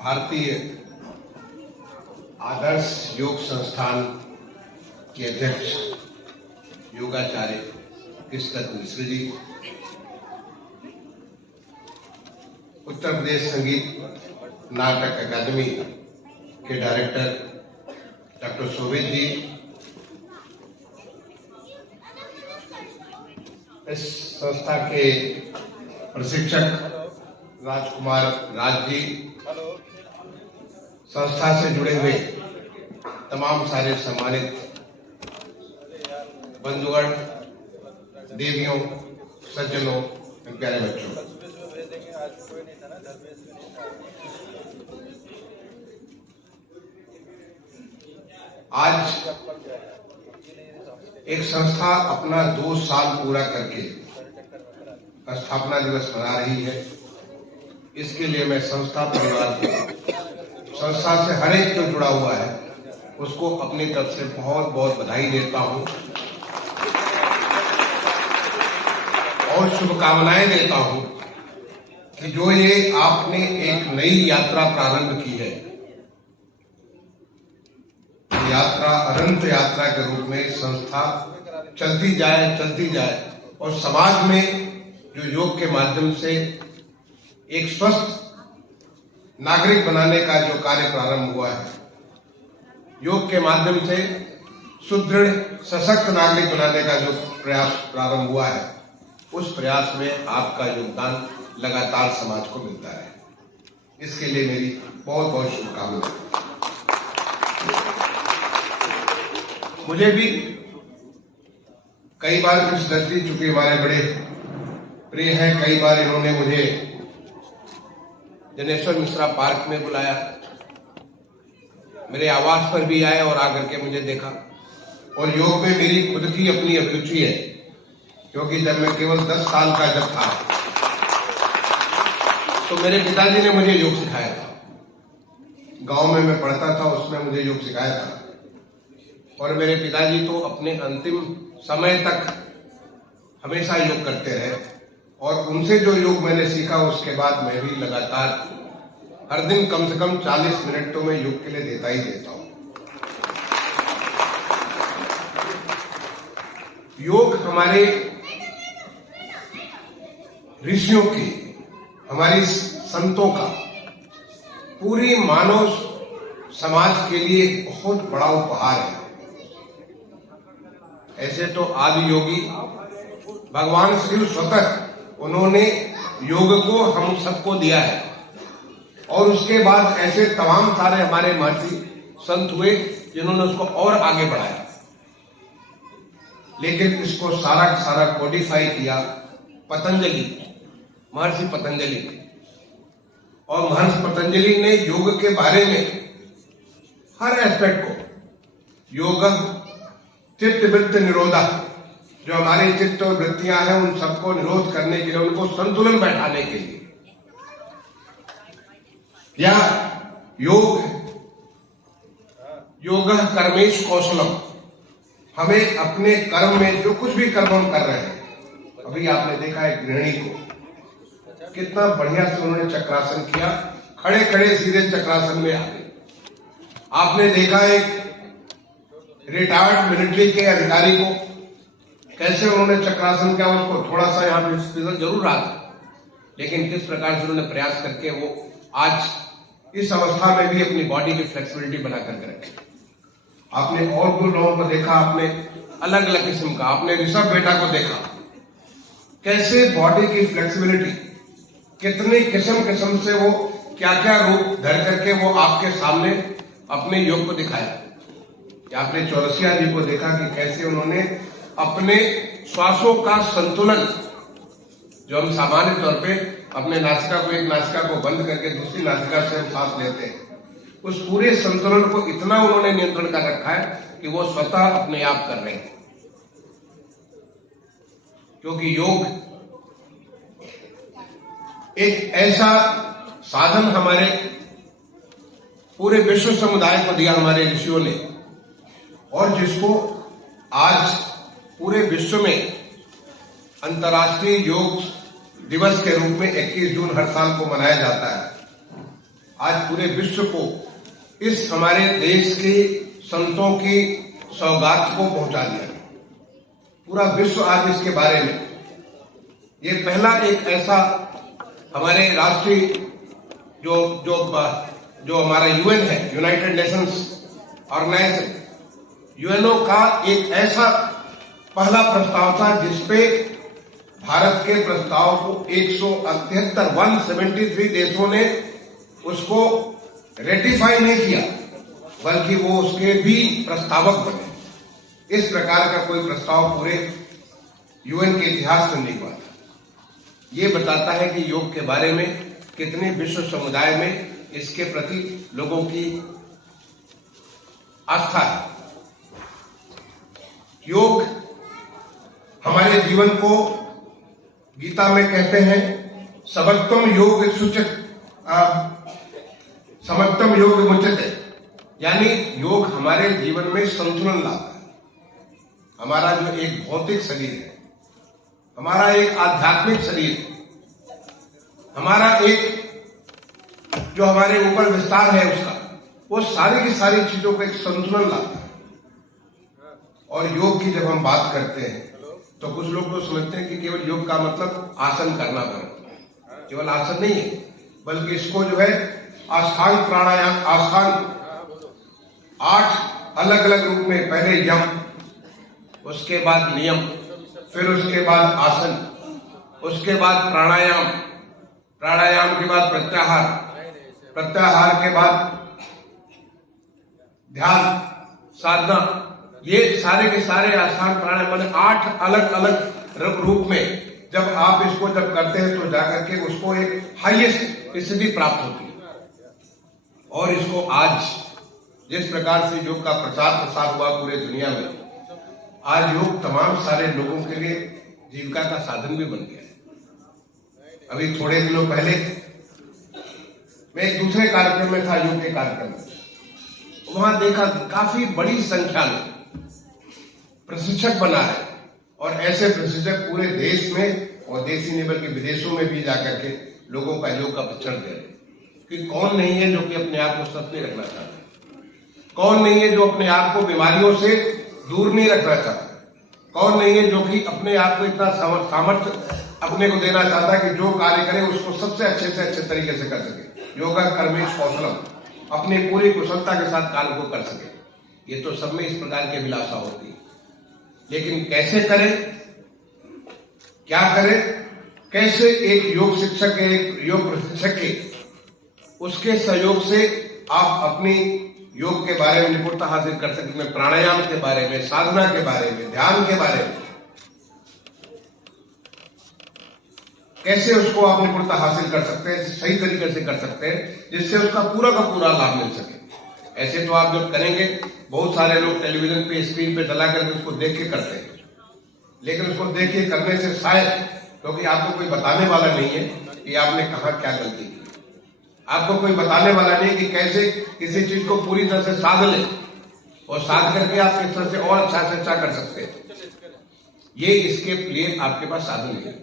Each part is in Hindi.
भारतीय आदर्श योग संस्थान के अध्यक्ष योगाचार्य कृष्णदत्त मिश्र जी, उत्तर प्रदेश संगीत नाटक अकादमी के डायरेक्टर डॉक्टर शोभित जी, इस संस्था के प्रशिक्षक राजकुमार राज जी, संस्था से जुड़े हुए तमाम सारे सम्मानित बंधुगण, देवियों, सज्जनों, प्यारे बच्चों, आज एक संस्था अपना 2 साल पूरा करके स्थापना दिवस मना रही है। इसके लिए मैं संस्था परिवार को, संस्था से हर एक जो जुड़ा हुआ है उसको अपनी तरफ से बहुत बहुत बधाई देता हूं और शुभकामनाएं देता हूं कि जो ये आपने एक नई यात्रा प्रारंभ की है, यात्रा अनंत यात्रा के रूप में संस्था चलती जाए और समाज में जो योग के माध्यम से एक स्वस्थ नागरिक बनाने का जो कार्य प्रारंभ हुआ है, योग के माध्यम से सुदृढ़ सशक्त नागरिक बनाने का जो प्रयास प्रारंभ हुआ है, उस प्रयास में आपका योगदान लगातार समाज को मिलता है। इसके लिए मेरी बहुत बहुत शुभकामनाएं। मुझे भी कई बार कृष्णदत्त जी, चूंकि हमारे बड़े प्रिय हैं, कई बार इन्होंने मुझे जनेश्वर मिश्रा पार्क में बुलाया, मेरे आवास पर भी आए और आकर के मुझे देखा। और योग में मेरी खुद की अपनी अभिरुचि है, क्योंकि जब मैं केवल 10 साल का जब था तो मेरे पिताजी ने मुझे योग सिखाया था। गांव में मैं पढ़ता था, उसमें मुझे योग सिखाया था। और मेरे पिताजी तो अपने अंतिम समय तक हमेशा योग करते रहे और उनसे जो योग मैंने सीखा, उसके बाद मैं भी लगातार हर दिन कम से कम 40 मिनट तो मैं योग के लिए देता ही देता हूं। योग हमारे ऋषियों की, हमारी संतों का, पूरी मानव समाज के लिए बहुत बड़ा उपहार है। ऐसे तो आदि योगी भगवान शिव स्वतः उन्होंने योग को हम सबको दिया है, और उसके बाद ऐसे तमाम सारे हमारे महर्षि संत हुए जिन्होंने उसको और आगे बढ़ाया। लेकिन इसको सारा कोडिफाई किया पतंजलि, महर्षि पतंजलि। और महर्षि पतंजलि ने योग के बारे में हर एस्पेक्ट को, योग चित्त वृत्ति निरोधा, जो हमारे चित्त और वृत्तियां हैं उन सबको निरोध करने के लिए, उनको संतुलन बैठाने के लिए, या योग कर्मेश कौशलम, हमें अपने कर्म में जो कुछ भी कर्म हम कर रहे हैं, अभी आपने देखा है गृहिणी को कितना बढ़िया से उन्होंने चक्रासन किया, खड़े खड़े सीधे चक्रासन में आ गए। आपने देखा एक रिटायर्ड मिलिट्री के अधिकारी को कैसे उन्होंने चक्रासन किया, उसको थोड़ा सा यहाँ पे जरूर रहा था, लेकिन किस प्रकार से उन्होंने प्रयास करके वो आज इस अवस्था में भी अपनी बॉडी की फ्लेक्सिबिलिटी बना करके रखी। आपने और भी लोगों को देखा, आपने अलग अलग किस्म का, आपने ऋषभ बेटा को देखा, कैसे बॉडी की फ्लेक्सिबिलिटी, कितने किस्म से वो क्या क्या रूप धर करके वो आपके सामने अपने योग को दिखाया। आपने चौरसिया जी को देखा कि कैसे उन्होंने अपने श्वासों का संतुलन, जो हम सामान्य तौर पे अपने नासिका को, एक नासिका को बंद करके दूसरी नासिका से हम सांस लेते हैं, उस पूरे संतुलन को इतना उन्होंने नियंत्रण कर रखा है कि वो स्वतः अपने आप कर रहे हैं। क्योंकि योग एक ऐसा साधन हमारे पूरे विश्व समुदाय को दिया हमारे ऋषियों ने, और जिसको आज पूरे विश्व में अंतर्राष्ट्रीय योग दिवस के रूप में 21 जून हर साल को मनाया जाता है। आज पूरे विश्व को इस हमारे देश के संतों की सौगात को पहुंचा दिया। पूरा विश्व आज इसके बारे में, ये पहला एक ऐसा हमारे राष्ट्रीय जो हमारा यूएन है, यूनाइटेड नेशंस ऑर्गेनाइजेशन, यूएनओ का एक ऐसा पहला प्रस्ताव था जिसपे भारत के प्रस्ताव को 173 देशों ने उसको रेटिफाई नहीं किया, बल्कि वो उसके भी प्रस्तावक बने। इस प्रकार का कोई प्रस्ताव पूरे यूएन के इतिहास में नहीं हुआ था। ये बताता है कि योग के बारे में कितने विश्व समुदाय में इसके प्रति लोगों की आस्था है। योग हमारे जीवन को गीता में कहते हैं समत्वम योग सूचक समत्वम योग मुच्यते, यानी योग हमारे जीवन में संतुलन लाता है। हमारा जो एक भौतिक शरीर है, हमारा एक आध्यात्मिक शरीर है, हमारा एक जो हमारे ऊपर विस्तार है उसका, वो सारी की सारी चीजों को एक संतुलन लाता है। और योग की जब हम बात करते हैं तो कुछ लोग तो समझते हैं कि केवल योग का मतलब आसन करना है। केवल आसन नहीं है, बल्कि इसको जो है आस्थान प्राणायाम, आस्थान 8 अलग अलग रूप में, पहले यम, उसके बाद नियम, फिर उसके बाद आसन, उसके बाद प्राणायाम, प्राणायाम के बाद प्रत्याहार, प्रत्याहार के बाद ध्यान साधना, ये सारे के सारे आसान प्राणायाम मैंने 8 अलग अलग रूप में जब आप इसको जब करते हैं तो जाकर के उसको एक हाईएस्ट स्थिति प्राप्त होती है। और इसको आज जिस प्रकार से योग का प्रचार प्रसार हुआ पूरे दुनिया में, आज योग तमाम सारे लोगों के लिए जीविका का साधन भी बन गया है। अभी थोड़े दिनों पहले मैं एक दूसरे कार्यक्रम में था, योग के कार्यक्रम में, वहां देखा काफी बड़ी संख्या में प्रशिक्षक बना है, और ऐसे प्रशिक्षक पूरे देश में और देशी नहीं बल्कि विदेशों में भी जाकर के लोगों का योग का प्रशिक्षण दे रहे हैं। कि कौन नहीं है जो कि अपने आप को स्वस्थ नहीं रखना चाहता, कौन नहीं है जो अपने आप को बीमारियों से दूर नहीं रखना चाहता, कौन नहीं है जो कि अपने आप को इतना सामर्थ्य अपने को देना चाहता है कि जो कार्य करे उसको सबसे अच्छे से अच्छे तरीके से कर सके। योगा कर्मेश कौशलम, अपनी पूरी कुशलता के साथ कार्य को कर सके। ये तो सब में इस प्रकार की अभिलाषा होती है, लेकिन कैसे करें, क्या करें, कैसे एक योग शिक्षक के, एक योग प्रशिक्षक के उसके सहयोग से आप अपनी योग के बारे में निपुणता हासिल कर सकते हैं, प्राणायाम के बारे में, साधना के बारे में, ध्यान के बारे में, कैसे उसको आप निपुणता हासिल कर सकते हैं, सही तरीके से कर सकते हैं, जिससे उसका पूरा का पूरा लाभ मिल सके। ऐसे तो आप जब करेंगे, बहुत सारे लोग टेलीविजन पे स्क्रीन पे चला करके उसको देख के करते हैं, लेकिन उसको देख के करने से शायद, क्योंकि आपको कोई बताने वाला नहीं है कि आपने कहा क्या गलती की, आपको कोई बताने वाला नहीं कि कैसे किसी चीज को पूरी तरह से साध ले, और साध करके आप किस तरह से और अच्छा से अच्छा कर सकते हैं। ये इसके लिए आपके पास साधन नहीं है।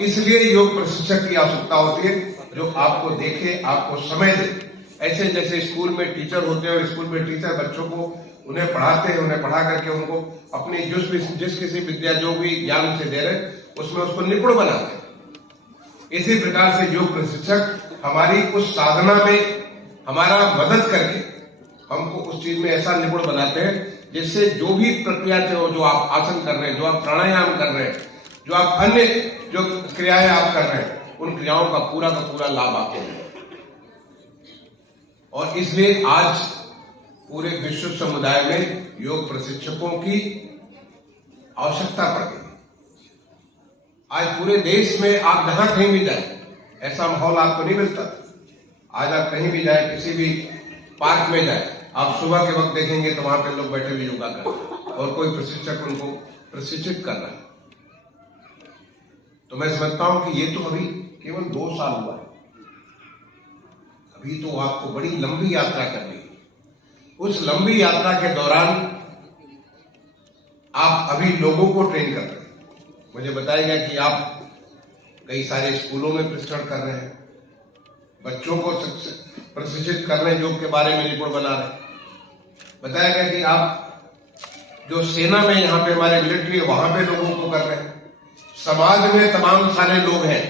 इसलिए योग प्रशिक्षक की आवश्यकता होती है जो आपको देखे, आपको समय दे। ऐसे जैसे स्कूल में टीचर होते हैं और स्कूल में टीचर बच्चों को उन्हें पढ़ाते हैं, उन्हें पढ़ा करके उनको अपनी जिस किसी विद्या जो भी ज्ञान से दे रहे उसमें उसको निपुण बनाते हैं। इसी प्रकार से योग प्रशिक्षक हमारी उस साधना में हमारा मदद करके हमको उस चीज में ऐसा निपुण बनाते हैं जिससे जो भी प्रक्रिया हो, जो आप आसन कर रहे हैं, जो आप प्राणायाम कर रहे हैं, जो आप अन्य जो क्रियाएं आप कर रहे हैं, उन क्रियाओं का पूरा लाभ आपको मिले। और इसलिए आज पूरे विश्व समुदाय में योग प्रशिक्षकों की आवश्यकता पड़ गई। आज पूरे देश में आप जहां कहीं भी जाए ऐसा माहौल आपको नहीं मिलता। आज आप कहीं भी जाए, किसी भी पार्क में जाए, आप सुबह के वक्त देखेंगे तो वहां पे लोग बैठे हुए योगा कर रहे हैं और कोई प्रशिक्षक उनको प्रशिक्षित कर रहा है। तो मैं समझता हूं कि ये तो अभी केवल 2 साल हुआ है, अभी तो आपको बड़ी लंबी यात्रा करनी है। उस लंबी यात्रा के दौरान आप अभी लोगों को ट्रेन कर रहे हैं। मुझे बताया गया कि आप कई सारे स्कूलों में प्रशिक्षण कर रहे हैं, बच्चों को प्रशिक्षित करने योग के बारे में रिपोर्ट बना रहे हैं। बताया गया कि आप जो सेना में यहाँ पे हमारे मिलिट्री है वहां पे लोगों को कर रहे हैं, समाज में तमाम सारे लोग हैं।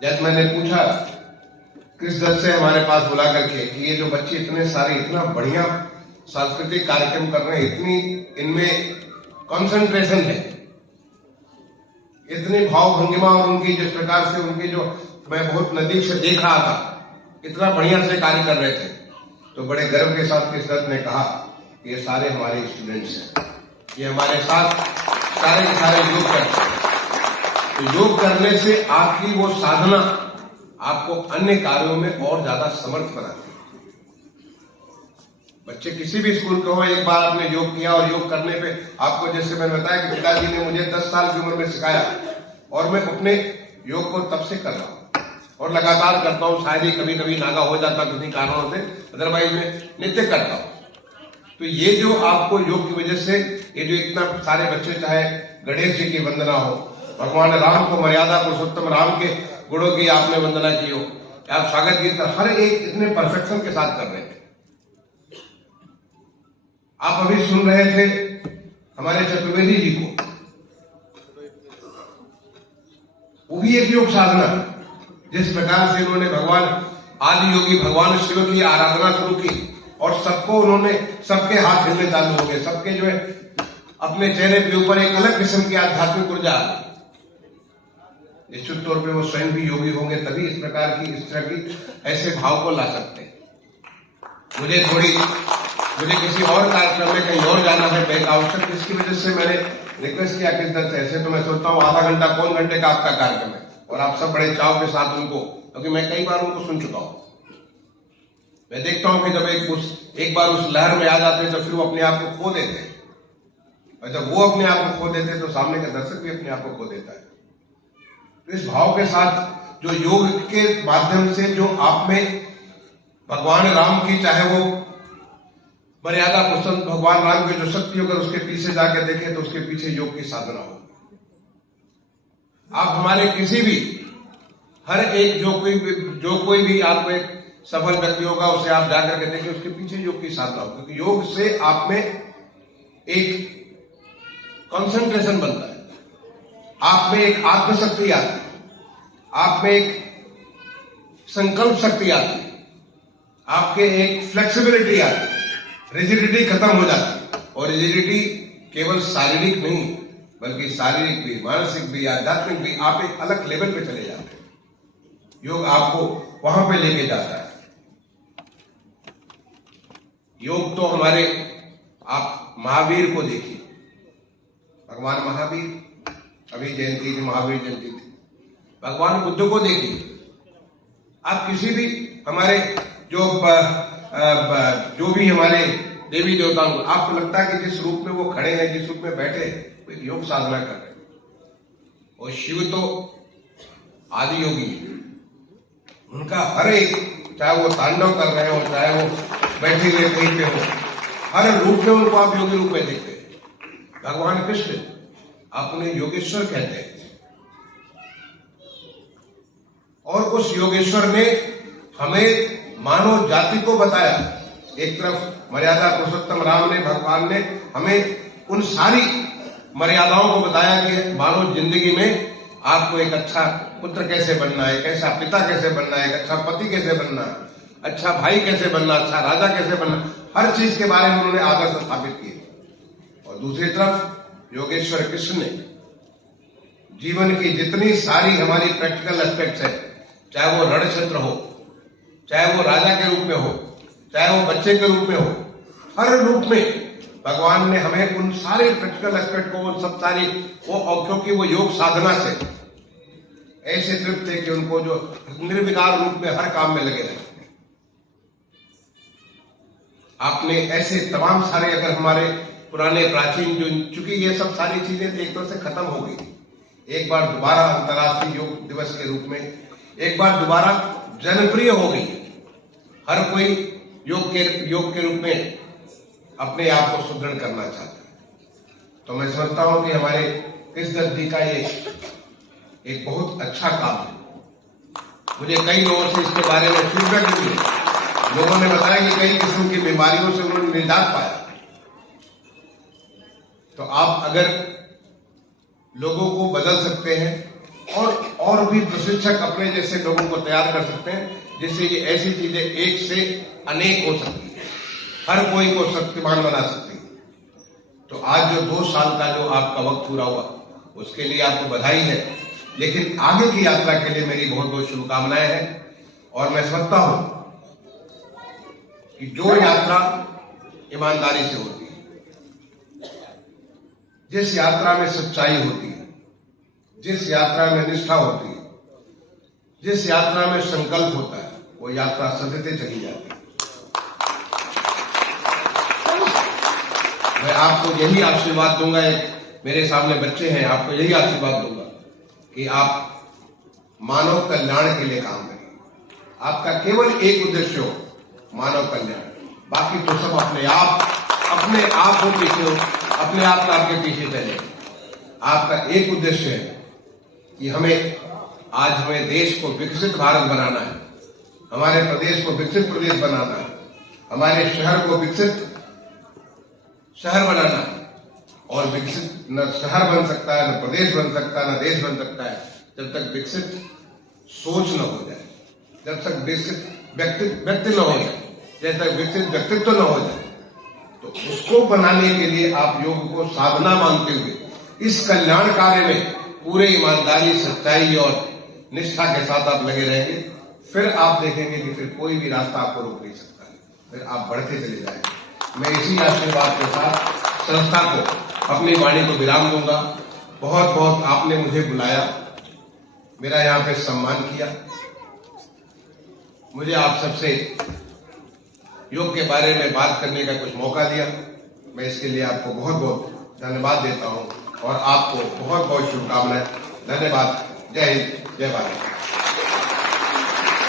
जब मैंने पूछा किस दल से हमारे पास बुला करके कि ये जो बच्चे इतने सारे इतना बढ़िया सांस्कृतिक कार्यक्रम कर रहे हैं, इतनी इनमें कंसंट्रेशन है, इतनी भाव भंगिमा और उनकी जिस प्रकार से उनकी जो मैं बहुत नजदीक से देख रहा था, इतना बढ़िया से कार्य कर रहे थे, तो बड़े गर्व के साथ किस दल ने कहा ये सारे हमारे स्टूडेंट्स हैं, ये हमारे साथ सारे के सारे योग करते हैं। तो योग करने से आपकी वो साधना आपको अन्य कार्यों में और ज्यादा समर्थ बनाती है। बच्चे किसी भी स्कूल के हो, एक बार आपने योग किया और योग करने पे आपको, जैसे मैंने बताया कि पिताजी ने मुझे 10 साल की उम्र में सिखाया और मैं अपने योग को तब से कर रहा हूं और लगातार करता हूं। शायद ही कभी कभी नागा हो जाता किसी कारणों से, अदरवाइज मैं नित्य करता हूं। तो ये जो आपको योग की वजह से ये जो इतना सारे बच्चे, चाहे गणेश जी की वंदना हो, भगवान राम को, मर्यादा पुरुषोत्तम राम के गुणों की आपने वंदना की हो, आप स्वागत गीत कर हर एक इतने परफेक्शन के साथ कर रहे थे। आप अभी सुन रहे थे हमारे चतुर्वेदी जी को, वो भी एक योग साधना, जिस प्रकार से उन्होंने भगवान आदि योगी भगवान शिव की आराधना शुरू की और सबको उन्होंने, सबके हाथ हिलने चालू हो गए, सबके जो है अपने चेहरे के ऊपर एक अलग किस्म की आध्यात्मिक ऊर्जा आ गई। निश्चित तौर पे वो स्वयं भी योगी होंगे तभी इस प्रकार की, इस तरह की ऐसे भाव को ला सकते हैं। मुझे किसी और कार्यक्रम में कहीं और जाना है बैक आवश्यक, इसकी वजह से मैंने रिक्वेस्ट किया किस दर से। ऐसे तो मैं सोचता हूँ आधा घंटा पौन घंटे का आपका कार्यक्रम है और आप सब बड़े चाव के साथ उनको, क्योंकि मैं कई बार उनको सुन चुका हूं। मैं देखता हूं कि जब एक बार उस लहर में आ जाते हैं तो फिर वो अपने आप को खो देते हैं, और जब वो अपने आप को खो देते हैं तो सामने का दर्शक भी अपने आप को खो देता है। तो इस भाव के साथ जो योग के माध्यम से जो आप में भगवान राम की, चाहे वो मर्यादा पुरुषोत्तम भगवान राम की जो शक्ति, अगर उसके पीछे जाके देखें तो उसके पीछे योग की साधना हो। आप हमारे किसी भी, हर एक जो कोई भी आपको एक सफल व्यक्ति होगा उसे आप जाकर के देखें, उसके पीछे योग की साधना हो, क्योंकि योग से आप में एक कंसंट्रेशन बनता है, आप में एक आत्मशक्ति आती है, आप में एक संकल्प शक्ति आती है, आपके एक फ्लेक्सिबिलिटी आती है, रिजिडिटी खत्म हो जाती है। और रिजिडिटी केवल शारीरिक नहीं बल्कि शारीरिक भी, मानसिक भी, आध्यात्मिक भी, आप एक अलग लेवल पे चले जाते हैं। योग आपको वहां पे लेके जाता है। योग तो हमारे, आप महावीर को देखिए, भगवान महावीर, अभी जयंती थी, महावीर जयंती थी। भगवान बुद्ध को देखिए, आप किसी भी हमारे जो भी हमारे देवी देवताओं को, आपको लगता है कि जिस रूप में वो खड़े हैं, जिस रूप में बैठे हैं, वो योग साधना कर रहे हैं। और शिव तो आदि योगी है, उनका हर एक, चाहे वो तांडव कर रहे हो, चाहे वो बैठे हुए कहीं पे हो, हर रूप में उनको आप योगी रूप में देखते हैं। भगवान कृष्ण, आप उन्हें योगेश्वर कहते हैं, और उस योगेश्वर ने हमें मानव जाति को बताया। एक तरफ मर्यादा पुरुषोत्तम राम ने, भगवान ने हमें उन सारी मर्यादाओं को बताया कि मानव जिंदगी में आपको एक अच्छा पुत्र कैसे बनना है, एक ऐसा पिता कैसे बनना है, एक अच्छा पति कैसे बनना है, अच्छा भाई कैसे बनना, अच्छा राजा कैसे बनना, हर चीज के बारे में उन्होंने आदर्श स्थापित किए। और दूसरी तरफ योगेश्वर कृष्ण ने जीवन की जितनी सारी हमारी प्रैक्टिकल एस्पेक्ट्स है, चाहे वो रण क्षेत्र हो, चाहे वो राजा के रूप में हो, चाहे वो बच्चे के रूप में हो, हर रूप में भगवान ने हमें उन सारे प्रैक्टिकल एस्पेक्ट को, उन सब सारी वो, और क्योंकि वो योग साधना से ऐसे तृप्त थे कि उनको जो निर्विकार रूप में हर काम में लगे रहे। आपने ऐसे तमाम सारे, अगर हमारे पुराने प्राचीन जो, चूंकि ये सब सारी चीजें एक तरह से खत्म हो गई, एक बार दोबारा अंतर्राष्ट्रीय योग दिवस के रूप में एक बार दोबारा जनप्रिय हो गई। हर कोई योग के रूप में अपने आप को सुदृढ़ करना चाहता है। तो मैं समझता हूं कि हमारे इस दर्दी का ये एक बहुत अच्छा काम है। मुझे कई लोगों से इसके बारे में फीडबैक मिले। लोगों ने बताया कि कई किस्म की बीमारियों से उन्होंने निजात पाया। तो आप अगर लोगों को बदल सकते हैं और भी प्रशिक्षक अपने जैसे लोगों को तैयार कर सकते हैं, जिससे ये ऐसी चीजें एक से अनेक हो सकती है, हर कोई को शक्तिमान बना सकती है। तो आज जो 2 साल का जो आपका वक्त पूरा हुआ, उसके लिए आपको बधाई है, लेकिन आगे की यात्रा के लिए मेरी बहुत बहुत शुभकामनाएं हैं। और मैं समझता हूं कि जो यात्रा ईमानदारी से होती है, जिस यात्रा में सच्चाई होती है, जिस यात्रा में निष्ठा होती है, जिस यात्रा में संकल्प होता है, वो यात्रा सदते चली जाती है। मैं आपको यही आशीर्वाद दूंगा, एक मेरे सामने बच्चे हैं, आपको यही आशीर्वाद दूंगा कि आप मानव कल्याण के लिए काम करें। आपका केवल एक उद्देश्य हो, मानव कल्याण। बाकी तो सब अपने आप हो पीछे हो, अपने आप आपके पीछे चले। आपका एक उद्देश्य है कि आज हमें देश को विकसित भारत बनाना है, हमारे प्रदेश को विकसित प्रदेश बनाना है, हमारे शहर को विकसित शहर बनाना है। और विकसित न शहर बन सकता है, न प्रदेश बन सकता है, न देश बन सकता है, जब तक विकसित सोच न हो जाए, जब तक विकसित व्यक्ति न हो जाए, जब तक विकसित व्यक्तित्व न हो जाए। तो उसको बनाने के लिए आप योग को साधना मानते हुए इस कल्याण कार्य में पूरे ईमानदारी, सच्चाई और निष्ठा के साथ आप लगे रहेंगे। फिर आप देखेंगे कि फिर कोई भी रास्ता आपको रोक नहीं सकता है, फिर आप बढ़ते चले जाएंगे। मैं इसी आशीर्वाद के साथ संस्था को, अपनी वाणी को विराम दूंगा। बहुत बहुत आपने मुझे बुलाया, मेरा यहाँ पे सम्मान किया, मुझे आप सबसे योग के बारे में बात करने का कुछ मौका दिया। मैं इसके लिए आपको बहुत बहुत धन्यवाद देता हूँ और आपको बहुत बहुत शुभकामनाएं। धन्यवाद। जय हिंद, जय भारत।